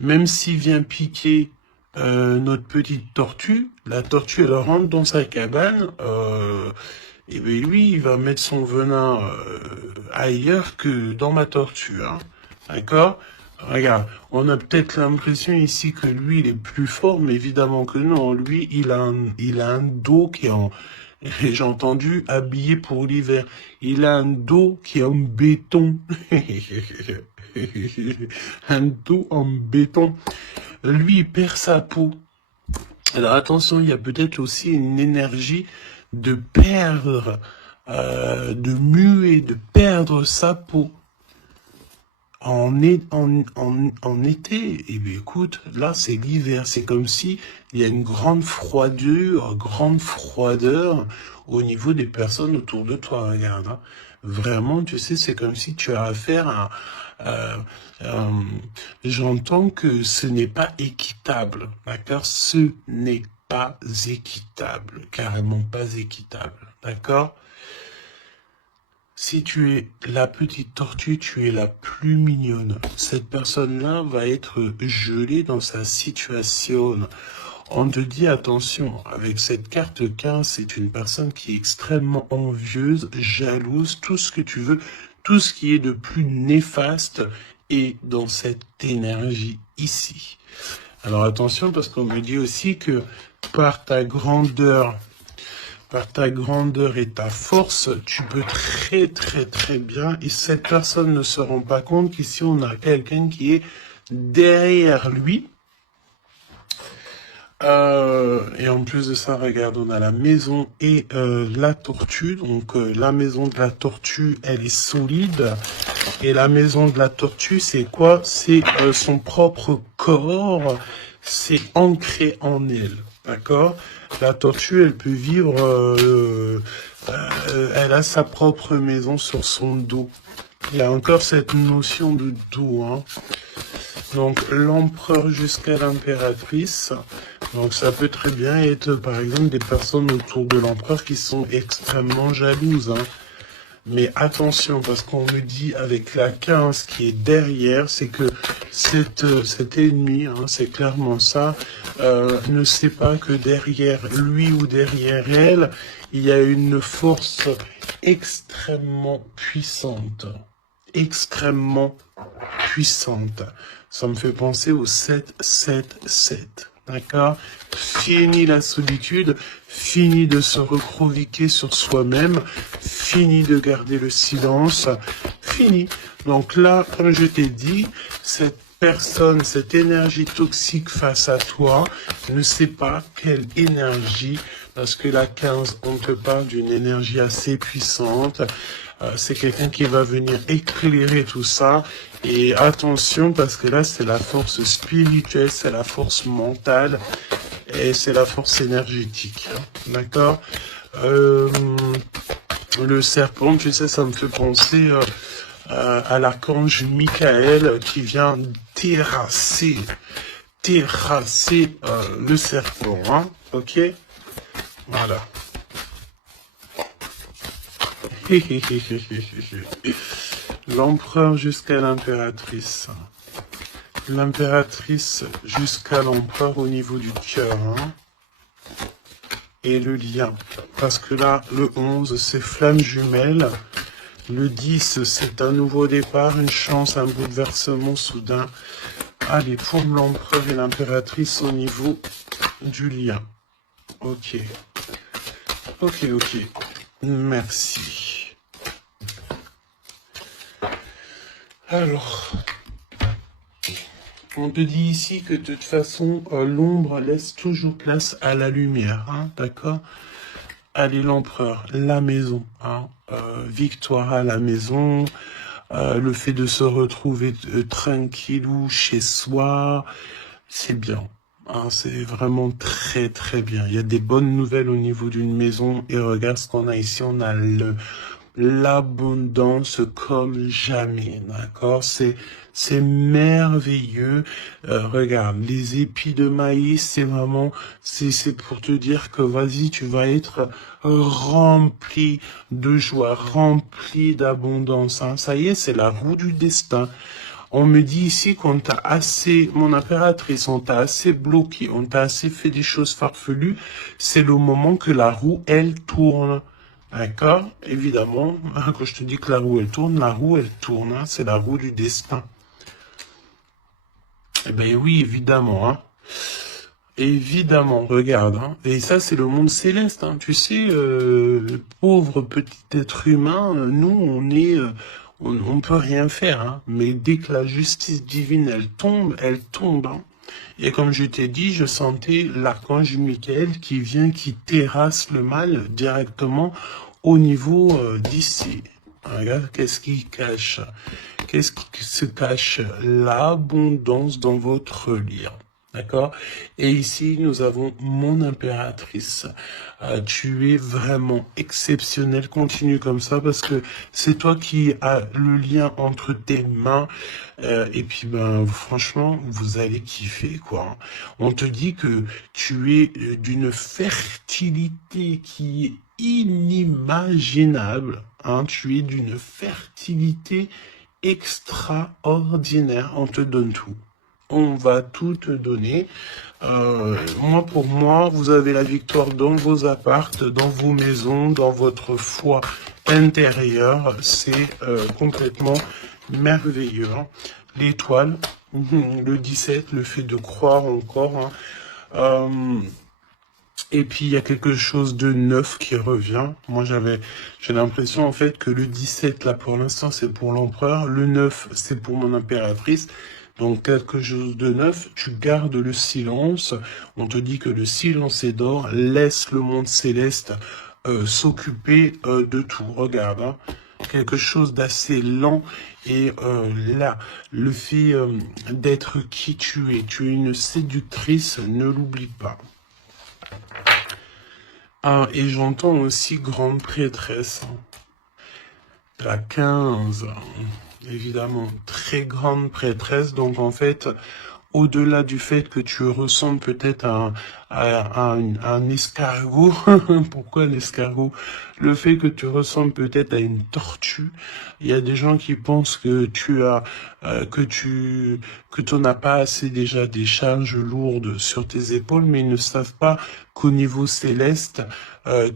même s'il vient piquer notre petite tortue, la tortue elle rentre dans sa cabane, et bien lui il va mettre son venin ailleurs que dans ma tortue, hein, d'accord? Regarde, on a peut-être l'impression ici que lui il est plus fort, mais évidemment que non, lui il a un dos qui est en... Et j'ai entendu habillé pour l'hiver. Il a un dos qui est en béton. Un dos en béton. Lui, il perd sa peau. Alors attention, il y a peut-être aussi une énergie de perdre, de muer, de perdre sa peau. En été, eh bien, écoute, là c'est l'hiver, c'est comme si il y a une grande froideur au niveau des personnes autour de toi, regarde. Hein. Vraiment, tu sais, c'est comme si tu as affaire à... j'entends que ce n'est pas équitable, d'accord? Ce n'est pas équitable, carrément pas équitable, d'accord? Si tu es la petite tortue, tu es la plus mignonne. Cette personne-là va être gelée dans sa situation. On te dit attention, avec cette carte 15, c'est une personne qui est extrêmement envieuse, jalouse, tout ce que tu veux, tout ce qui est de plus néfaste est dans cette énergie ici. Alors attention, parce qu'on me dit aussi que par ta grandeur et ta force, tu peux très bien, et cette personne ne se rend pas compte qu'ici on a quelqu'un qui est derrière lui, Et en plus de ça, regarde, on a la maison et la tortue. Donc la maison de la tortue, elle est solide. Et la maison de la tortue, c'est quoi? C'est son propre corps. C'est ancré en elle. D'accord? La tortue, elle peut vivre... elle a sa propre maison sur son dos. Il y a encore cette notion de dos, hein. Donc l'empereur jusqu'à l'impératrice. Donc ça peut très bien être par exemple des personnes autour de l'empereur qui sont extrêmement jalouses, hein. Mais attention, parce qu'on me dit avec la 15 qui est derrière, c'est que cet ennemi, hein, c'est clairement ça, ne sait pas que derrière lui ou derrière elle, il y a une force extrêmement puissante. Extrêmement puissante. Ça me fait penser au 7-7-7. D'accord? Fini la solitude, fini de se recroqueviller sur soi-même, fini de garder le silence, fini. Donc là, comme je t'ai dit, cette personne, cette énergie toxique face à toi, ne sait pas quelle énergie, parce que la 15, on te parle d'une énergie assez puissante. C'est quelqu'un qui va venir éclairer tout ça. Et attention, parce que là, c'est la force spirituelle, c'est la force mentale et c'est la force énergétique. D'accord? Le serpent, tu sais, ça me fait penser à l'archange Michael qui vient terrasser le serpent. Hein? Ok? Voilà. L'empereur jusqu'à l'impératrice. L'impératrice jusqu'à l'empereur au niveau du cœur. Hein. Et le lien. Parce que là, le 11, c'est flamme jumelle. Le 10, c'est un nouveau départ, une chance, un bouleversement soudain. Allez, pour l'empereur et l'impératrice au niveau du lien. Ok. Ok. Merci. Alors, on te dit ici que de toute façon, l'ombre laisse toujours place à la lumière, hein, d'accord? Allez, l'empereur, la maison, hein, victoire à la maison, le fait de se retrouver tranquillou chez soi, c'est bien. Hein, c'est vraiment très très bien. Il y a des bonnes nouvelles au niveau d'une maison et regarde ce qu'on a ici, on a l'abondance comme jamais, d'accord? C'est merveilleux. Regarde, les épis de maïs, c'est vraiment, c'est pour te dire que vas-y, tu vas être rempli de joie, rempli d'abondance. Hein. Ça y est, c'est la roue du destin. On me dit ici qu'on t'a assez, mon impératrice, on t'a assez bloqué, on t'a assez fait des choses farfelues. C'est le moment que la roue, elle tourne. D'accord? Évidemment, quand je te dis que la roue, elle tourne, hein, c'est la roue du destin. Eh ben oui, évidemment, hein. Évidemment, regarde, hein. Et ça, c'est le monde céleste, hein. Tu sais, le pauvre petit être humain, nous, on est... on peut rien faire, hein. Mais dès que la justice divine, elle tombe, hein. Et comme je t'ai dit, je sentais l'archange Michael qui vient, qui terrasse le mal directement au niveau d'ici. Regarde, qu'est-ce qui cache? Qu'est-ce qui se cache? L'abondance dans votre lien. D'accord? Et ici, nous avons mon impératrice. Tu es vraiment exceptionnel. Continue comme ça parce que c'est toi qui as le lien entre tes mains. Et puis, ben, franchement, vous allez kiffer, quoi. On te dit que tu es d'une fertilité qui est inimaginable. Hein, tu es d'une fertilité extraordinaire. On te donne tout. On va tout te donner. Moi, pour moi, vous avez la victoire dans vos appartes, dans vos maisons, dans votre foi intérieure. C'est complètement merveilleux. Hein. L'étoile, le 17, le fait de croire encore. Hein. Et puis, il y a quelque chose de neuf qui revient. Moi, j'ai l'impression, en fait, que le 17, là, pour l'instant, c'est pour l'empereur. Le 9, c'est pour mon impératrice. Donc quelque chose de neuf, tu gardes le silence. On te dit que le silence est d'or, laisse le monde céleste s'occuper de tout. Regarde, hein. Quelque chose d'assez lent et là, le fait d'être qui tu es une séductrice, ne l'oublie pas. Ah, et j'entends aussi grande prêtresse. La 15, évidemment, très grande prêtresse. Donc en fait, au-delà du fait que tu ressembles peut-être à un escargot, pourquoi l'escargot? Le fait que tu ressembles peut-être à une tortue. Il y a des gens qui pensent que tu as, que tu n'as pas assez déjà des charges lourdes sur tes épaules, mais ils ne savent pas qu'au niveau céleste,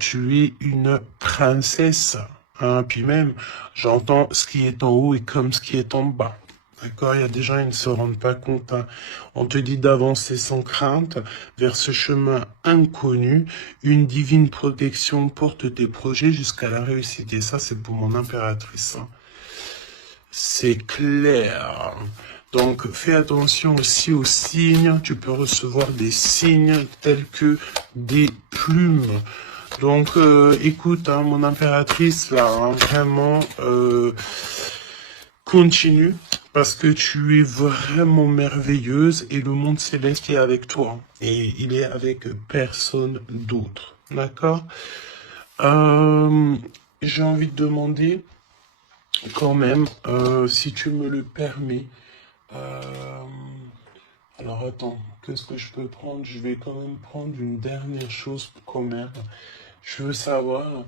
tu es une princesse. Hein, puis même, j'entends ce qui est en haut et comme ce qui est en bas. D'accord, il y a des gens, ils ne se rendent pas compte. Hein. On te dit d'avancer sans crainte vers ce chemin inconnu. Une divine protection porte tes projets jusqu'à la réussite. Et ça, c'est pour mon impératrice. Hein. C'est clair. Donc, fais attention aussi aux signes. Tu peux recevoir des signes tels que des plumes. Donc, écoute, hein, mon impératrice, là, hein, vraiment, continue, parce que tu es vraiment merveilleuse et le monde céleste est avec toi. Et il est avec personne d'autre. D'accord? J'ai envie de demander, quand même, si tu me le permets, alors attends, qu'est-ce que je peux prendre? Je vais quand même prendre une dernière chose quand même. Je veux savoir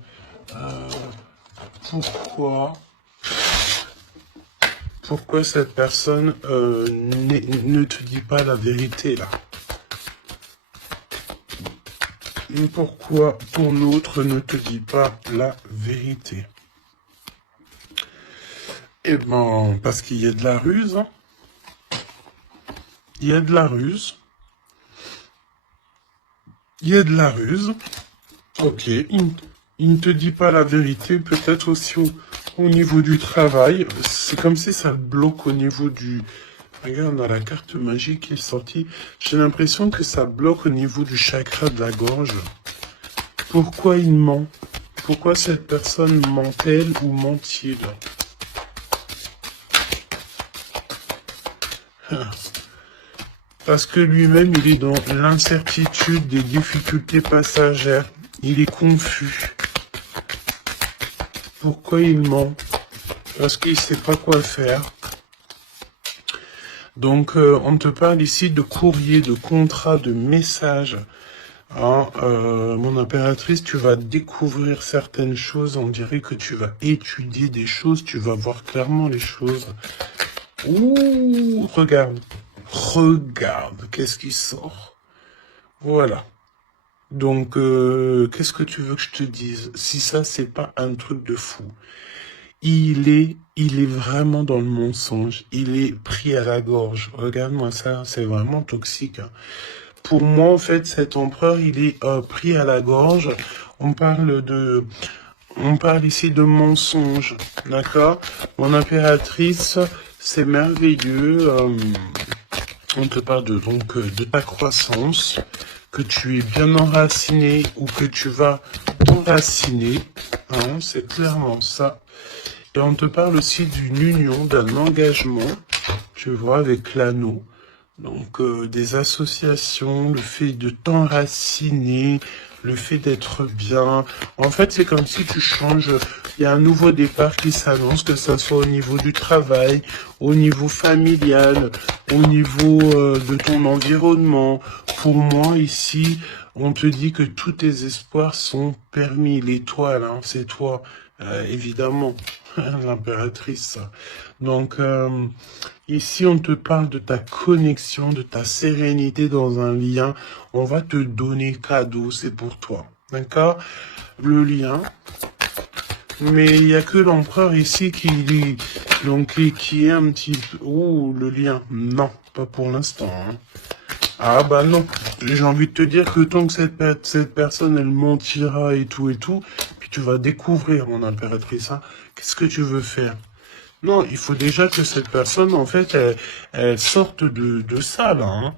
pourquoi cette personne ne te dit pas la vérité là. Et pourquoi ton autre ne te dit pas la vérité? Eh ben, parce qu'il y a de la ruse. Hein. Il y a de la ruse. Il y a de la ruse. Ok, il ne te dit pas la vérité, peut-être aussi au niveau du travail. C'est comme si ça le bloque au niveau du... Regarde, dans la carte magique qui est sortie, j'ai l'impression que ça bloque au niveau du chakra de la gorge. Pourquoi il ment? Pourquoi cette personne ment-elle ou ment-il? Parce que lui-même, il est dans l'incertitude des difficultés passagères. Il est confus. Pourquoi il ment? Parce qu'il ne sait pas quoi faire. Donc, on te parle ici de courrier, de contrat, de message. Hein, mon impératrice, tu vas découvrir certaines choses. On dirait que tu vas étudier des choses. Tu vas voir clairement les choses. Ouh, regarde. Regarde, qu'est-ce qui sort? Voilà. Donc, qu'est-ce que tu veux que je te dise? Si ça, c'est pas un truc de fou. Il est vraiment dans le mensonge. Il est pris à la gorge. Regarde-moi ça, c'est vraiment toxique. Hein. Pour moi, en fait, cet empereur, il est pris à la gorge. On parle ici de mensonge, d'accord? Mon impératrice, c'est merveilleux. On te parle de ta croissance, que tu es bien enraciné ou que tu vas t'enraciner. Hein, c'est clairement ça. Et on te parle aussi d'une union, d'un engagement, tu vois, avec l'anneau. Donc des associations, le fait de t'enraciner, le fait d'être bien. En fait, c'est comme si tu changes. Il y a un nouveau départ qui s'annonce, que ça soit au niveau du travail, au niveau familial, au niveau de ton environnement. Pour moi, ici, on te dit que tous tes espoirs sont permis. L'étoile, hein, c'est toi, évidemment, l'impératrice. Donc, ici, on te parle de ta connexion, de ta sérénité dans un lien. On va te donner cadeau, c'est pour toi. D'accord? Le lien. Mais il n'y a que l'empereur ici qui est un petit peu... Oh, le lien. Non, pas pour l'instant. Hein. Ah bah non. J'ai envie de te dire que tant que cette personne, elle mentira et tout, puis tu vas découvrir, mon impératrice. Hein. Qu'est-ce que tu veux faire? Non, il faut déjà que cette personne, en fait, elle sorte de ça, là, hein.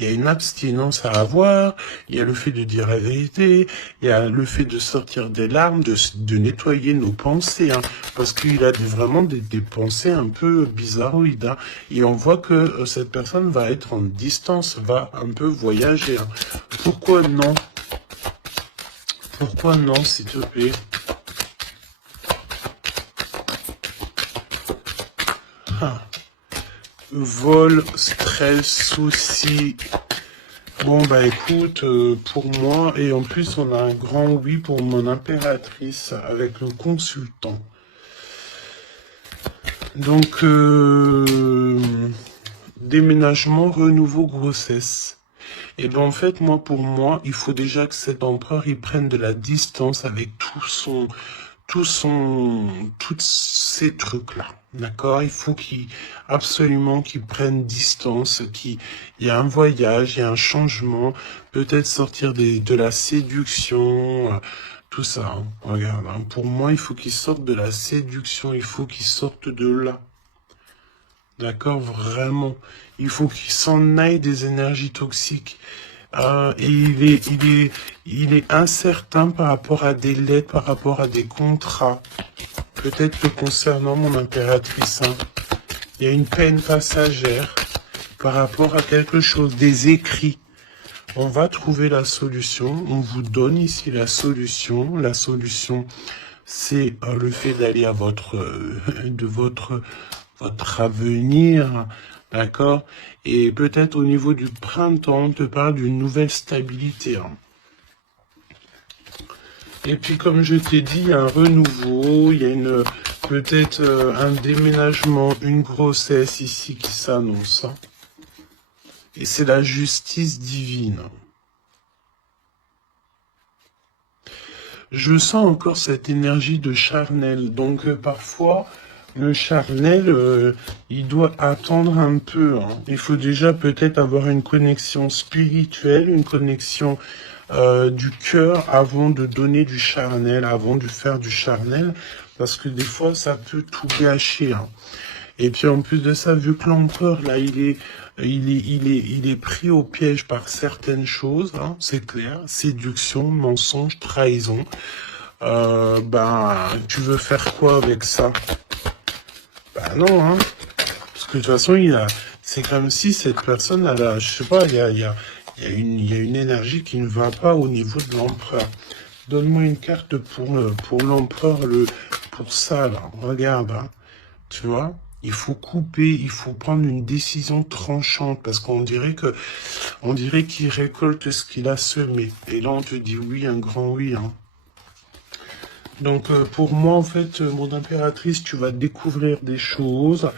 Il y a une abstinence à avoir, il y a le fait de dire la vérité, il y a le fait de sortir des larmes, de nettoyer nos pensées, hein, parce qu'il a vraiment des pensées un peu bizarroïdes, hein, et on voit que cette personne va être en distance, va un peu voyager, hein. Pourquoi non? Pourquoi non, s'il te plaît? Ah. Vol, stress, soucis. Bon, bah écoute, pour moi, et en plus on a un grand oui pour mon impératrice avec le consultant. Donc, déménagement, renouveau, grossesse. Et ben en fait, moi, pour moi, il faut déjà que cet empereur, il prenne de la distance avec tous ces trucs-là. D'accord? Il faut absolument qu'il prenne distance, il y a un voyage, il y a un changement, peut-être sortir de la séduction, tout ça, hein. Regarde, hein. Pour moi, il faut qu'il sorte de la séduction, il faut qu'il sorte de là. D'accord? Vraiment. Il faut qu'il s'en aille des énergies toxiques. Et il est incertain par rapport à des lettres, par rapport à des contrats. Peut-être que concernant mon impératrice, hein, il y a une peine passagère par rapport à quelque chose, des écrits. On va trouver la solution. On vous donne ici la solution. La solution, c'est le fait d'aller à votre avenir, d'accord? Et peut-être au niveau du printemps, on te parle d'une nouvelle stabilité, hein. Et puis comme je t'ai dit, il y a un renouveau, il y a peut-être un déménagement, une grossesse ici qui s'annonce, hein. Et c'est la justice divine. Je sens encore cette énergie de charnel, donc parfois le charnel, il doit attendre un peu, hein. Il faut déjà peut-être avoir une connexion spirituelle, une connexion du cœur avant de donner du charnel, avant de faire du charnel, parce que des fois ça peut tout gâcher, hein. Et puis en plus de ça, vu que l'empereur là, il est pris au piège par certaines choses, hein, c'est clair, séduction, mensonge, trahison. Ben, tu veux faire quoi avec ça? Ben non, hein. Parce que de toute façon, c'est comme si cette personne, je sais pas, il y a une énergie qui ne va pas au niveau de l'empereur. Donne-moi une carte pour l'empereur, pour ça, là. Regarde, hein. Tu vois? Il faut couper, il faut prendre une décision tranchante, parce on dirait qu'il récolte ce qu'il a semé. Et là, on te dit oui, un grand oui, hein. Donc, pour moi, en fait, mon impératrice, tu vas découvrir des choses.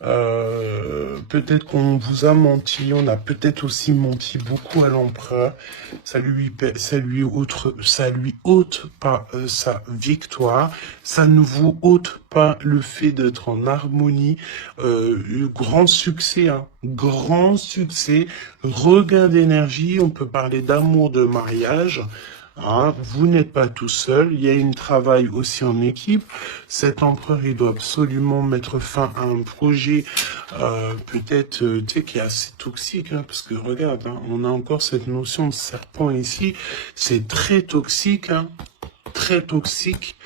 Peut-être qu'on vous a menti, on a peut-être aussi menti beaucoup à l'empereur. Ça lui ôte pas sa victoire, ça ne vous ôte pas le fait d'être en harmonie. Grand succès, hein, grand succès, regain d'énergie, on peut parler d'amour, de mariage. Hein, vous n'êtes pas tout seul, il y a un travail aussi en équipe. Cet empereur, il doit absolument mettre fin à un projet, peut-être, tu sais, qui est assez toxique, hein, parce que regarde, hein, on a encore cette notion de serpent ici, c'est très toxique, hein, très toxique.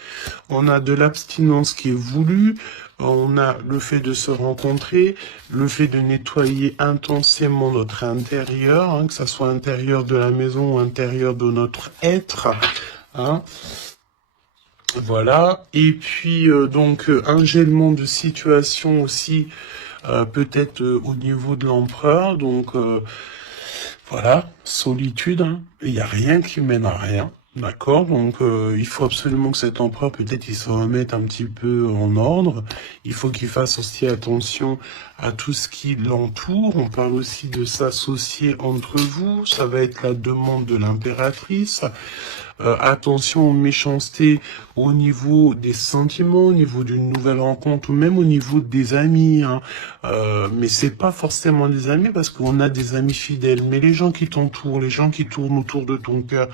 On a de l'abstinence qui est voulue, on a le fait de se rencontrer, le fait de nettoyer intensément notre intérieur, hein, que ça soit intérieur de la maison ou intérieur de notre être, hein. Voilà. Et puis donc un gèlement de situation aussi, peut-être au niveau de l'empereur. Donc voilà, solitude, hein. Il n'y a rien qui mène à rien. D'accord, donc il faut absolument que cet empereur, peut-être, il se remette un petit peu en ordre. Il faut qu'il fasse aussi attention à tout ce qui l'entoure. On parle aussi de s'associer entre vous. Ça va être la demande de l'impératrice. Attention aux méchancetés au niveau des sentiments, au niveau d'une nouvelle rencontre ou même au niveau des amis, hein. Mais c'est pas forcément des amis parce qu'on a des amis fidèles. Mais les gens qui t'entourent, les gens qui tournent autour de ton cœur,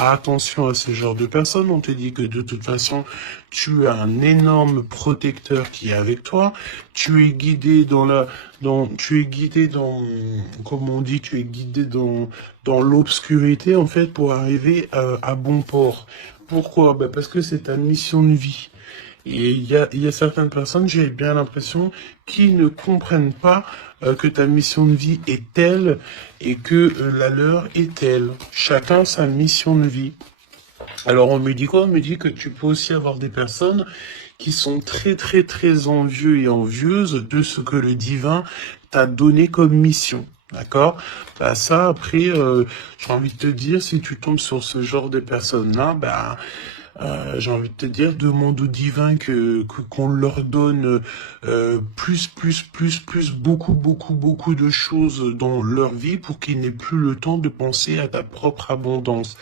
Attention à ce genre de personnes. On te dit que de toute façon, tu as un énorme protecteur qui est avec toi. Tu es guidé comme on dit, tu es guidé dans l'obscurité, en fait, pour arriver à bon port. Pourquoi? Ben parce que c'est ta mission de vie. Et il y a certaines personnes, j'ai bien l'impression, qui ne comprennent pas que ta mission de vie est telle et que la leur est telle. Chacun sa mission de vie. Alors on me dit quoi? On me dit que tu peux aussi avoir des personnes qui sont très très très envieux et envieuses de ce que le divin t'a donné comme mission. D'accord? Bah ça après, j'ai envie de te dire, si tu tombes sur ce genre de personnes-là, bah j'ai envie de te dire, demande au divin qu'on leur donne beaucoup de choses dans leur vie pour qu'ils n'aient plus le temps de penser à ta propre abondance.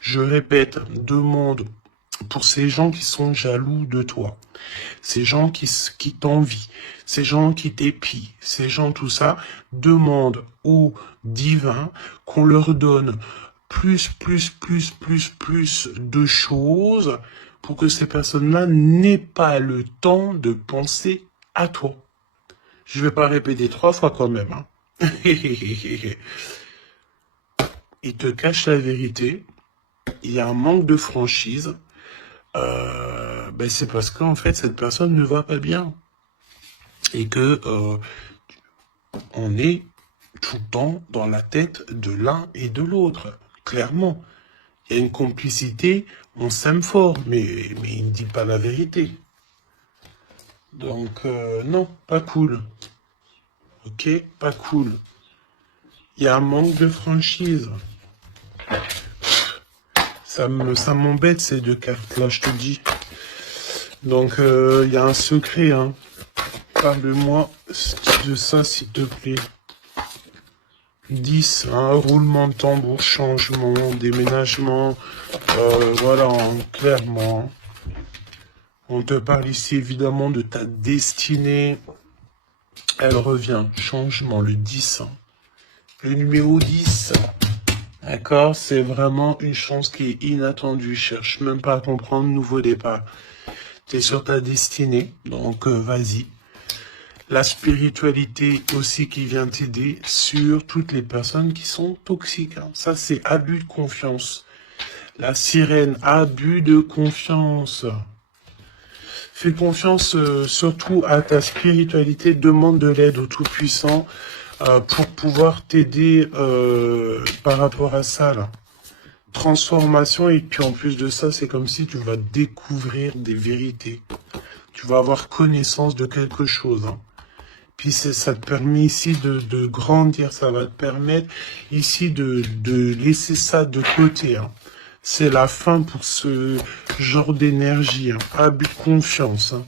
Je répète, demande pour ces gens qui sont jaloux de toi, ces gens qui t'envient, ces gens qui t'épient, ces gens tout ça, demande au divin qu'on leur donne plus de choses pour que ces personnes-là n'aient pas le temps de penser à toi. Je vais pas répéter 3 fois quand même. Hein. Il te cache la vérité. Il y a un manque de franchise. Ben c'est parce qu'en fait, cette personne ne va pas bien. Et que on est tout le temps dans la tête de l'un et de l'autre. Clairement. Il y a une complicité, on s'aime fort, mais il ne dit pas la vérité. Donc, non, pas cool. Ok, pas cool. Il y a un manque de franchise. Ça m'embête ces 2 cartes-là, je te dis. Donc, il y a un secret, hein. Parle-moi de ça, s'il te plaît. 10, hein, roulement de tambour, changement, déménagement, voilà, hein, clairement. On te parle ici évidemment de ta destinée. Elle revient, changement, le 10. Hein. Le numéro 10. D'accord, c'est vraiment une chance qui est inattendue. Cherche même pas à comprendre, nouveau départ. Tu es sur ta destinée, donc vas-y. La spiritualité aussi qui vient t'aider sur toutes les personnes qui sont toxiques. Hein. Ça, c'est abus de confiance. La sirène, abus de confiance. Fais confiance surtout à ta spiritualité. Demande de l'aide au Tout-Puissant pour pouvoir t'aider par rapport à ça. Là. Transformation, et puis en plus de ça, c'est comme si tu vas découvrir des vérités. Tu vas avoir connaissance de quelque chose. Hein. Puis ça te permet ici de grandir, ça va te permettre ici de laisser ça de côté. Hein. C'est la fin pour ce genre d'énergie, hein. Abus de confiance. Hein.